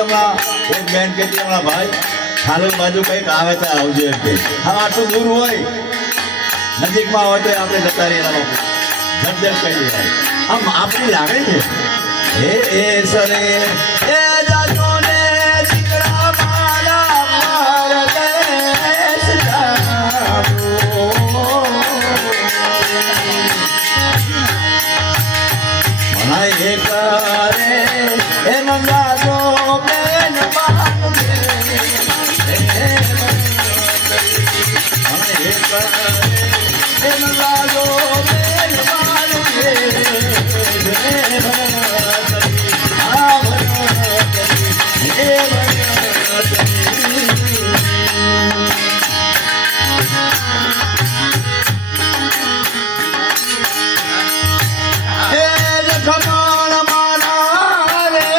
હમણાં એક બેન કહેતી હમણાં ભાઈ ખાલી બાજુ કંઈક આવે તો આવજો એમ કે હા આટલું દૂર હોય નજીકમાં હોય તો આપણે જતા રહીએ એના ઝટઝટ કહી દેવાય આમ આપણી લાગણી છે એ સરે એ જાજો ને દીકરા મારા માર દેશ જાવો મને એક રે એ મંગાજો બેન બાપ મને એક એ મંગાજો બેન બાપ